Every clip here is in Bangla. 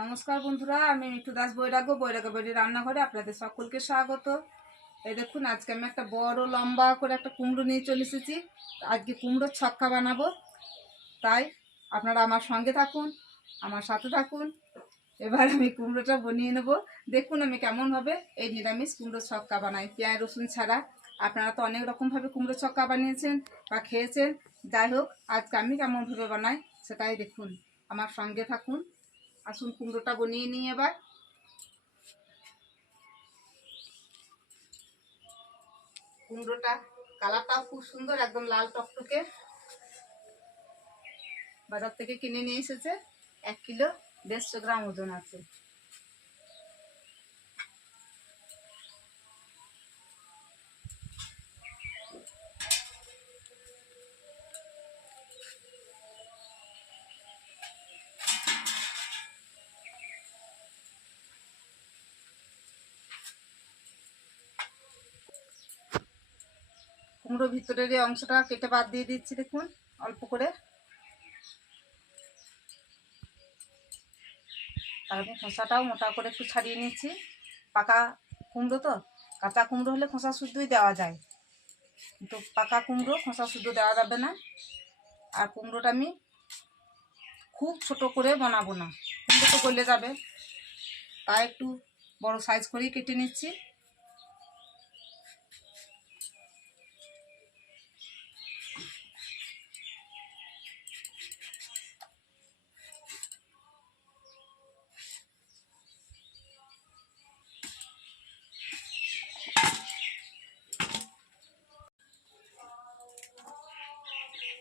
নমস্কার বন্ধুরা, আমি মিঠু দাস বৈরাগ্য বৈরাগ্য বাড়ি রান্নাঘরে আপনাদের সকলকে স্বাগত। এই দেখুন, আজকে আমি একটা বড় লম্বা করে একটা কুমড়ো নিয়ে চলে এসেছি। আজকে কুমড়োর ছক্কা বানাবো। তাই আপনারা আমার সঙ্গে থাকুন, আমার সাথে থাকুন। এবার আমি কুমড়োটা বনিয়ে নেব। দেখুন আমি কেমনভাবে এই নিরামিষ কুমড়োর ছক্কা বানাই, পেঁয়াজ, রসুন ছাড়া। আপনারা তো অনেক রকমভাবে কুমড়ো ছক্কা বানিয়েছেন বা খেয়েছেন। যাই হোক, আজকে আমি কেমনভাবে বানাই সেটাই দেখুন। আমার সঙ্গে থাকুন। আসুন কুমড়োটা বনিয়ে নিই এবার। কুমড়োটা কালারটাও খুব সুন্দর, একদম লাল টকটকে। বাজার থেকে কিনে নিয়ে এসেছে, এক কিলো দেড়শো গ্রাম ওজন আছে। কুমড়ো ভিতরের এই অংশটা কেটে বাদ দিয়ে দিচ্ছি, দেখুন, অল্প করে। আর আমি খোসাটাও মোটা করে একটু ছাড়িয়ে নিচ্ছি পাকা কুমড়ো তো? কাঁচা কুমড়ো হলে খোসা শুদ্ধই দেওয়া যায়। কিন্তু পাকা কুমড়ো খোসা শুদ্ধ দেওয়া যাবে না। আর কুমড়োটা আমি খুব ছোট করে বানাবো না। কুমড়ো তো গলে যাবে। তা একটু বড় সাইজ করেই কেটে নিচ্ছি।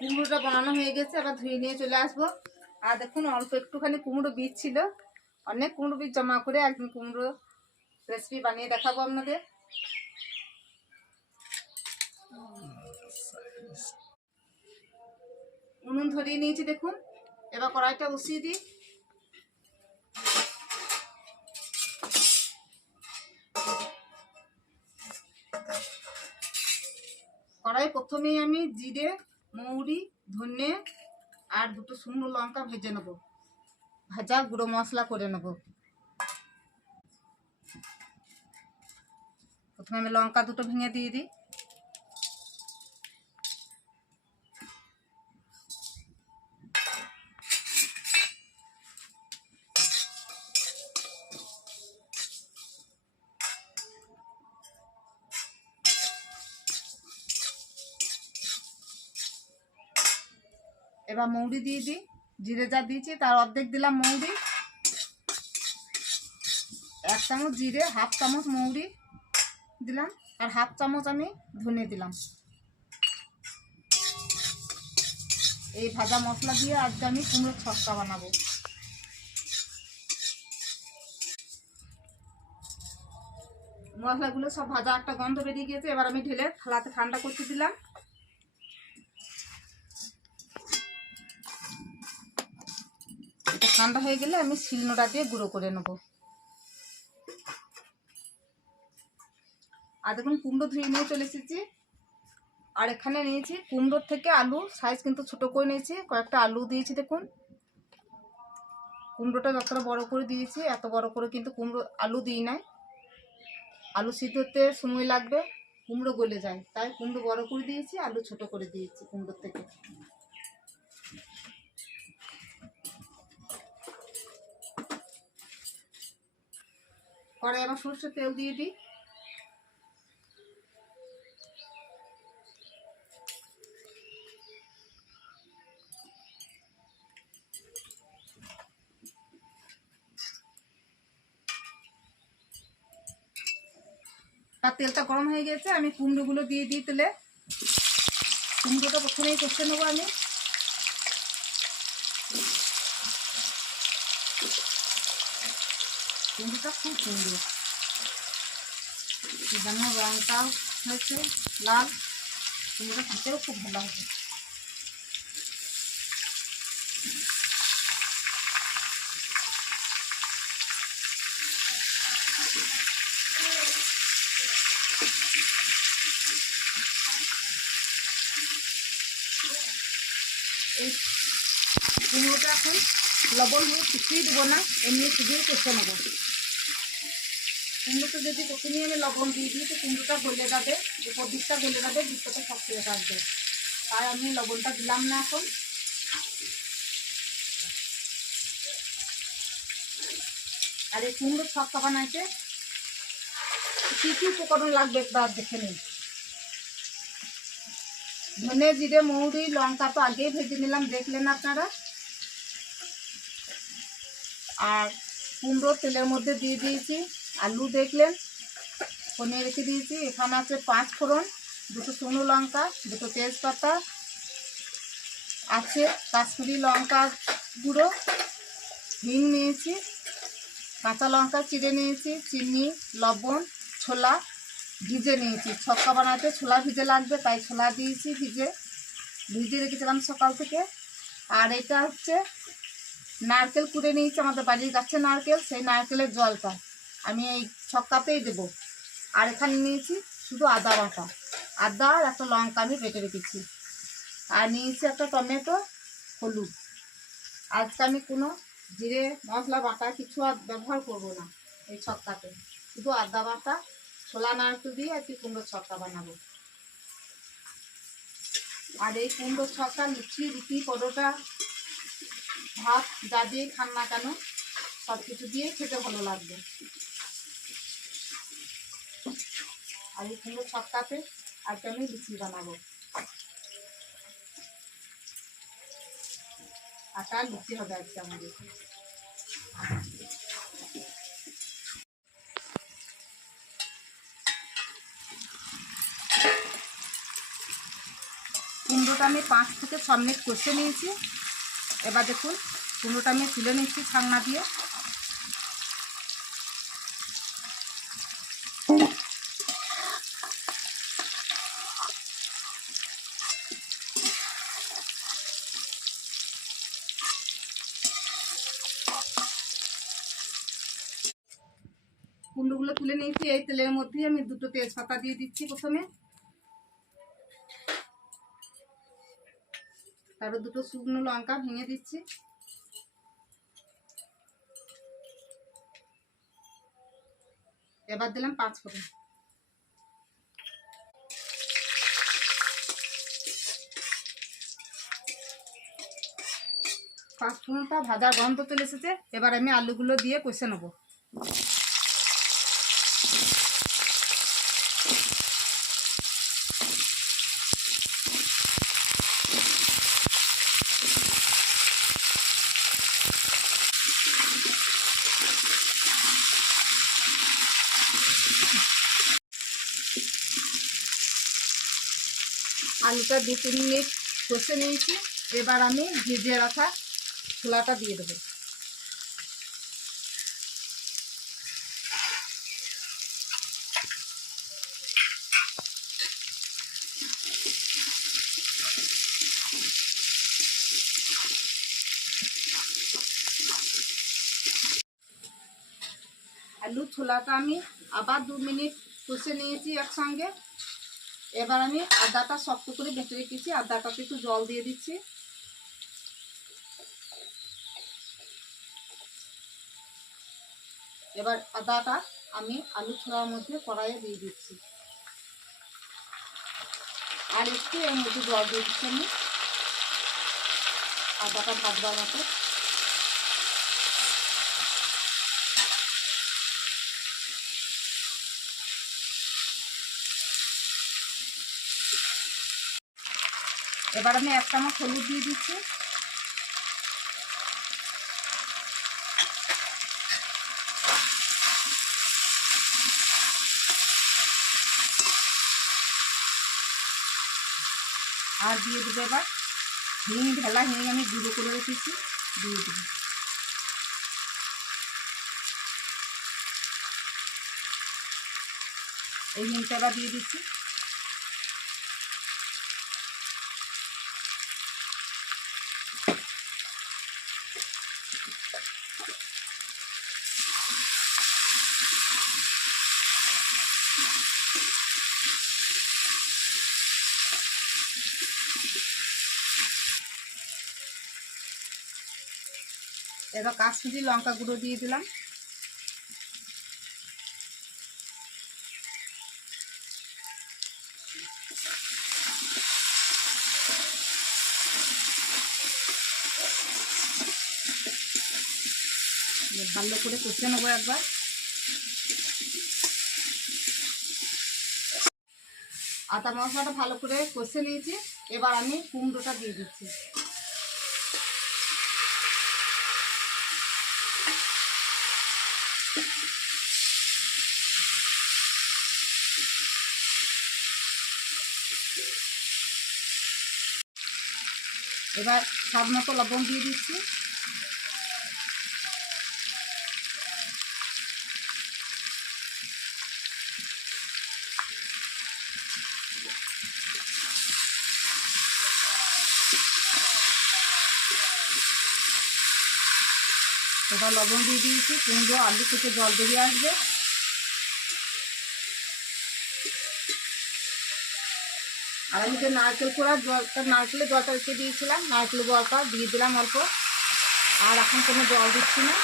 কুমড়োটা বানানো হয়ে গেছে আবার ধুয়ে নিয়ে চলে আসব। আর দেখুন, অল্প একটুখানি কুমড়ো বীজ ছিল। অনেক কুমড়ো বীজ জমা করে একদিন কুমড়ো রেসিপি বানিয়ে দেখাবো আপনাদের। উনুন ধরিয়ে নিয়েছি, দেখুন। এবার কড়াইটা বসিয়ে দিই। কড়াই প্রথমেই আমি জিরে মৌরি, ধনে আর দুটো শুকনো লঙ্কা ভেজে নেব। ভাজা গুঁড়ো মশলা করে নেব। প্রথমে আমি লঙ্কা দুটো ভেঙে দিয়ে দিই। এবার মৌরি দিয়ে দিই, জিরে যা দিয়েছি, তার অর্ধেক দিলাম মৌরি। এক চামচ জিরে, হাফ চামচ মৌরি দিলাম, আর হাফ চামচ আমি ধনে দিলাম। এই ভাজা মশলা দিয়ে আজকে আমি কুমড়োর ছক্কা বানাবো। মশলাগুলো সব ভাজা একটা গন্ধ বেরিয়ে গিয়েছে, এবার আমি ঢেলে থালাতে ঠান্ডা করতে দিলাম। ঠান্ডা হয়ে গেলে আমি শিলনোড়া দিয়ে গুঁড়ো করে নেব। আর দেখুন, কুমড়ো ধুয়ে নিয়ে চলে এসেছি। আর এখানে নিয়েছি কুমড়োর থেকে আলু সাইজ কিন্তু ছোট করে নিয়েছি, কয়েকটা আলু দিয়েছি দেখুন। কুমড়োটা যতটা বড় করে দিয়েছি, এত বড় করে কিন্তু কুমড়ো আলু দিই নাই। আলু সিদ্ধ হতে সময় লাগবে, কুমড়ো গলে যায়। তাই কুমড়ো বড় করে দিয়েছি, আলু ছোট করে দিয়েছি কুমড়োর থেকে। কড়াই আমার সরষের তেল দিয়ে দিই। আর তেলটা গরম হয়ে গেছে, আমি কুমড়োগুলো দিয়ে দিই তেলে। কুমড়োটা প্রথমেই কষে নেব আমি। কুমড়োটা খুব সুন্দর। যেন রঙটাও হয়েছে লাল। কুমড়োটা খেতেও খুব ভালো হবে এই কুমড়োটা এখন লবণ হলুদ কিছুই দেবো না, এমনি শুধুই কষে নেব। কুমড়োতে যদি প্রথমেই আমি লবণ দিয়ে দিই, তো কুমড়োটা গলে যাবে, উপর দিকটা গলে যাবে শক্ত হয়ে থাকবে। তাই আমি লবণটা দিলাম না এখন। আর এই কুমড়ো ছক্কা বানাইতে কী কী উপকরণ লাগবে একবার দেখে নিন। ধনে, জিরে, মৌরি, লঙ্কা তো আগেই ভেজে নিলাম, দেখলেন আপনারা। আর কুমড়ো তেলের মধ্যে দিয়ে দিয়েছি। আলু দেখলেন কমিয়ে রেখে দিয়েছি। এখানে আছে পাঁচ ফোড়ন, দুটো শুকনো লঙ্কা, দুটো তেজপাতা, আছে কাশ্মীরি লঙ্কা গুঁড়ো, হিং নিয়েছি, কাঁচা লঙ্কা চিড়ে নিয়েছি, চিনি, লবণ, ছোলা ভিজে নিয়েছি। ছক্কা বানাতে ছোলা ভিজে লাগবে, তাই ছোলা দিয়েছি ভিজে। ভিজে রেখেছিলাম সকাল থেকে। আর এটা হচ্ছে নারকেল কুড়ে নিয়েছি, আমাদের বাড়ির গাছে নারকেল, সেই নারকেলের জলটা। আমি এই ছক্কাতেই দেবো। আর এখানে নিয়েছি শুধু আদা বাটা। আদা আর একটা লঙ্কা আমি বেটে রেখেছি। আর নিয়েছি একটা টমেটো, হলুদ। আজকে আমি কোনো জিরে, মশলা, বাটা কিছু আর ব্যবহার করব না এই ছক্কাতে। শুধু আদা বাটা, ছোলা, নারকেল দিয়ে আর কি কুমড়ো ছক্কা বানাবো। আর এই কুমড়ো ছক্কা, লুচি, রুটি, পরোটা, ভাত, যা দিয়ে খান না কেন সব কিছু দিয়ে খেতে ভালো লাগবে। আর কুমড়ো ছক্কাতে আজকে আমি লুচি বানাবো। আটা লুচি হবে আজকে আমাদের। কুমড়োটা আমি পাঁচ থেকে ছ মিনিট কষে নিয়েছি। এবার দেখুন, কুমড়োটা আমি তুলে নিচ্ছি ছাংনা দিয়ে কুমড়োগুলো তুলে নিয়েছি এই তেলের মধ্যেই আমি দুটো তেজপাতা দিয়ে দিচ্ছি প্রথমে। তারপর দুটো শুকনো লঙ্কা ভেঙে দিচ্ছি। এবার দিলাম পাঁচ ফোড়ন। পাঁচ ফোড়নটা ভাজা গন্ধ চলে এসেছে। এবার আমি আলুগুলো দিয়ে কষে নেব। আলুটা দু, তিন মিনিট কষে নিয়েছি। এবার আমি ভিজিয়ে রাখা ছোলাটা দিয়ে দেবো। আলু ছোলাটা আমি আবার দু মিনিট কষে নিয়েছি একসঙ্গে। এবার আমি আদাটা শক্ত করে বেঁচে রেখেছি। আদাটাতে একটু জল দিয়ে দিচ্ছি। এবার আদাটা আমি আলু ছোড়ার মধ্যে কড়াইয়ে দিয়ে দিচ্ছি। আর একটু এর মধ্যে জল দিয়ে দিচ্ছি আমি। আদাটা ভাজবার মতো। এবার আমি এক চামচ হলুদ দিয়ে দিচ্ছি। আর দিয়ে দেবো এবার হিং ঢেলা হিং আমি গুঁড়ো করে রেখেছি, দিয়ে দেবো। এই হিংটা এবার দিয়ে দিচ্ছি। এবার কাশ্মীরি লঙ্কা গুঁড়ো দিয়ে দিলাম। ভালো করে কষে নেব একবার। আদা মশলাটা ভালো করে কষে নিয়েছি। এবার আমি কুমড়োটা দিয়ে দিচ্ছি। এবার স্বাদ মতো লবণ দিয়ে দিচ্ছি। এবার লবণ দিয়ে দিয়েছি, কুমড়ো, আলু থেকে জল বেরিয়ে আসবে। আর আমি যে নারকেল কোড়া জলটা, নারকেলের জলটা রেখে দিয়েছিলাম নারকেল জলটা দিয়ে দিলাম অল্প। আর এখন কোনো জল দিচ্ছি না।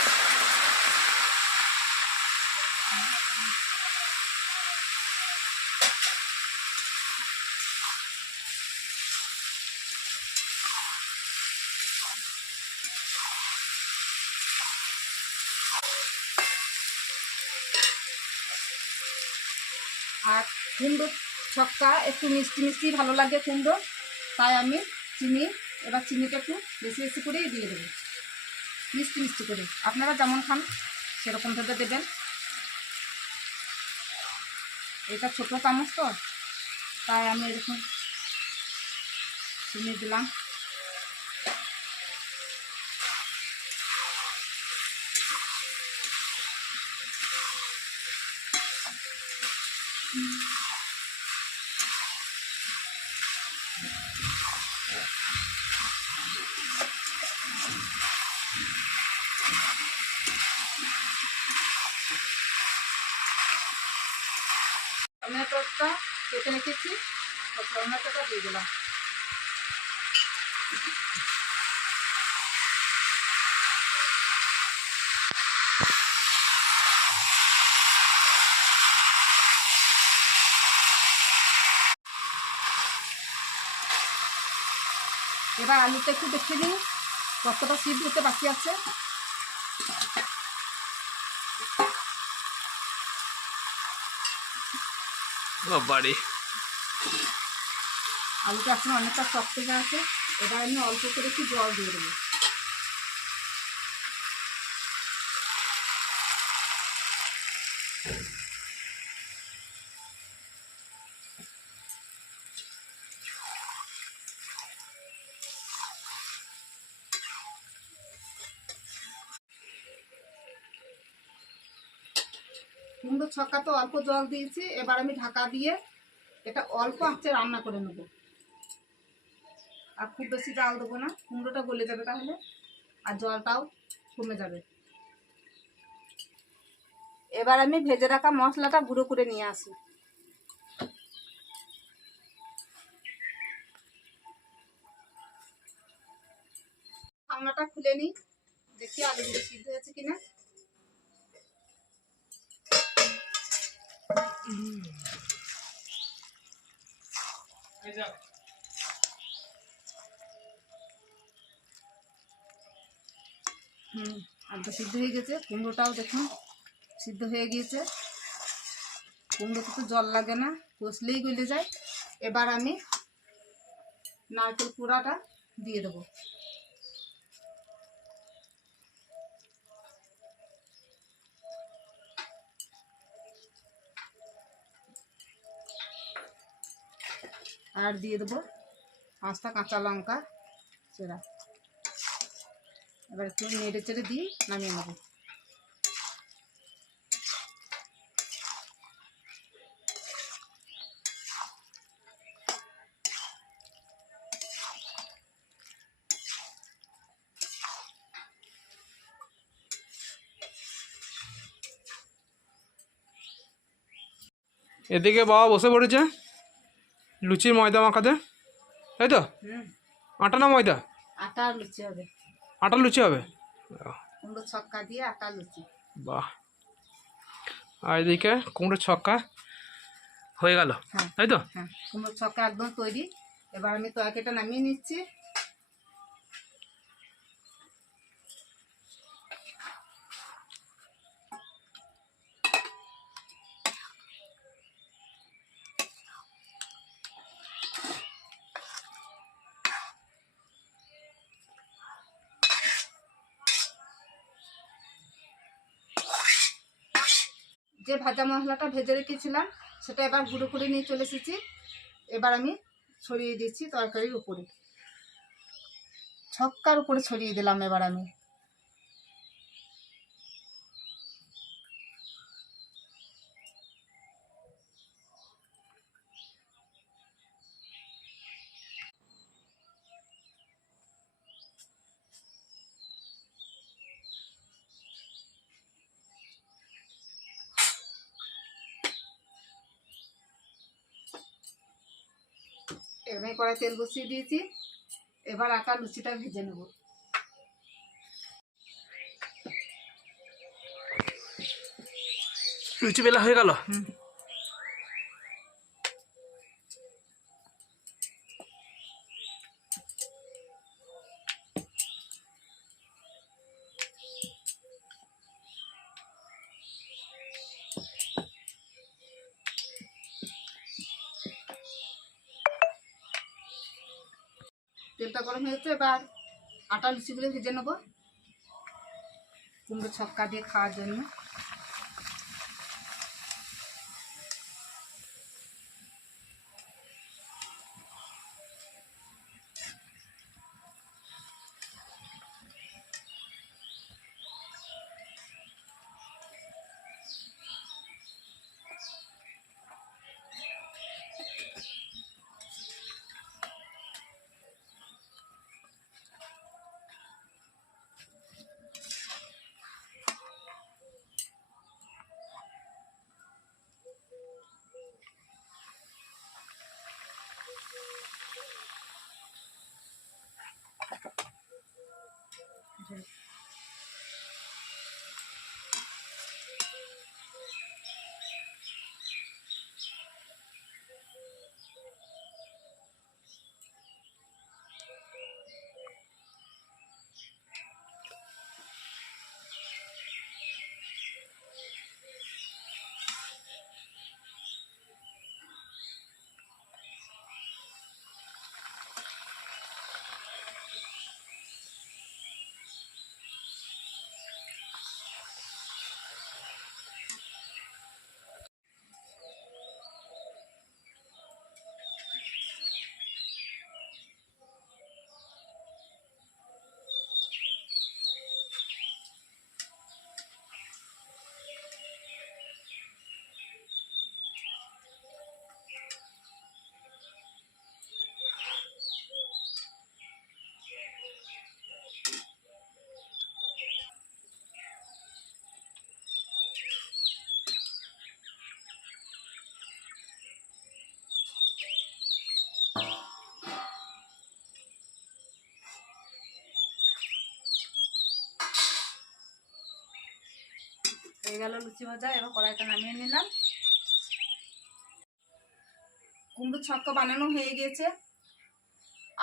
আর কুমড়ো ছক্কা, একটু মিষ্টি মিষ্টি ভালো লাগে কুমড়ো। তাই আমি চিনি, এবার চিনিটা একটু বেশি বেশি করেই দিয়ে দেবো। মিষ্টি মিষ্টি করে। আপনারা যেমন খান, সেরকম ভেবে দেবেন। এটা ছোটো চামচ তো, তাই আমি এরকম চিনি দিলাম। টমেটোটা কেটে রেখেছি টমেটোটা দিয়ে দিলাম। এবার আলুটা একটু দেখে নিই। কতটা সিদ্ধ হতে বাকি আছে। বাড়ি আলুটা এখন অনেকটা শক্ত আছে এটা আমি অল্প করে একটু জল দিয়ে দেবো। ছক্কা তো অল্প জল দিয়েছি, এবার আমি ঢাকা দিয়ে এটা অল্প আঁচে রান্না করে নেব। আর খুব বেশি জাল দেবো না, কুমড়োটা গলে যাবে তাহলে, আর জলটাও কমে যাবে। এবার আমি ভেজে রাখা মশলাটা গুঁড়ো করে নিয়ে আসি। ঢাকনাটা খুলে নিই, দেখি আলুগুলো সিদ্ধ হয়েছে কিনা। হুম, আলুটা সিদ্ধ হয়ে গেছে। কুমড়োটাও দেখুন, সিদ্ধ হয়ে গিয়েছে। কুমড়োতে তো জল লাগে না, কষলেই গলে যায়। এবার আমি নারকেল কুড়াটা দিয়ে দেবো। আর দিয়ে দেবো পাঁচটা কাঁচা লঙ্কা সেরা এবার একটু নেড়ে চেড়ে দিয়ে নামিয়ে নেব। এদিকে বাবা বসে পড়েছে? লুচির ময়দা মাখাতে? তাই তো? আটা না ময়দা? আটা লুচি হবে। আটা লুচি হবে? কুমড়ো ছক্কা দিয়ে আটা লুচি। বাহ। আর এদিকে কুমড়ো ছক্কা হয়ে গেল। হ্যাঁ। তাই তো? হ্যাঁ কুমড়ো ছক্কা একদম তৈরি। এবার আমি তরকারিটা নামিয়ে নিচ্ছি। যে ভাজা মশলাটা ভেজে রেখেছিলাম, সেটা এবার গুঁড়ো করে নিয়ে চলে এসেছি। এবার আমি ছড়িয়ে দিচ্ছি তরকারির উপরে। ছক্কার উপরে ছড়িয়ে দিলাম এবার আমি। আমি কড়াই তেল বসিয়ে দিয়েছি। এবার আটা লুচিটা ভেজে নেব। লুচি বেলা হয়ে গেল? হুম। তেলটা গরম হয়ে যাচ্ছে এবার আটা লুচিগুলো ভেজে নেব। কুমড়ো ছক্কা দিয়ে খাওয়ার জন্য। হয়ে গেল লুচি ভাজা, এবার কড়াইটা নামিয়ে নিলাম। কুমড়ো ছক্কা বানানো হয়ে গিয়েছে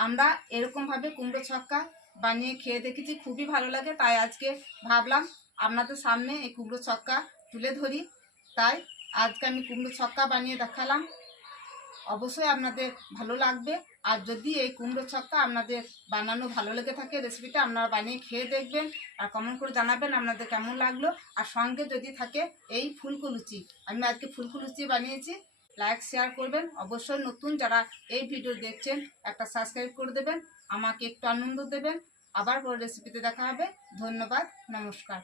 আমরা এরকমভাবে কুমড়ো ছক্কা বানিয়ে খেয়ে দেখেছি, খুবই ভালো লাগে। তাই আজকে ভাবলাম আপনাদের সামনে এই কুমড়ো ছক্কা তুলে ধরি। তাই আজকে আমি কুমড়ো ছক্কা বানিয়ে দেখালাম। অবশ্যই আপনাদের ভালো লাগবে। আর যদি এই কুমড়ো ছক্কা আপনাদের বানানো ভালো লেগে থাকে রেসিপিটা আপনারা বানিয়ে খেয়ে দেখবেন আর কমেন্ট করে জানাবেন আপনাদের কেমন লাগল। আর সঙ্গে যদি থাকে এই ফুলকো লুচি আমি আজকে ফুলকো লুচি বানিয়েছি। লাইক শেয়ার করবেন। অবশ্যই নতুন যারা এই ভিডিও দেখছেন, একটা সাবস্ক্রাইব করে দেবেন। আমাকে একটু আনন্দ দেবেন। আবার পরে রেসিপিতে দেখা হবে। ধন্যবাদ। নমস্কার।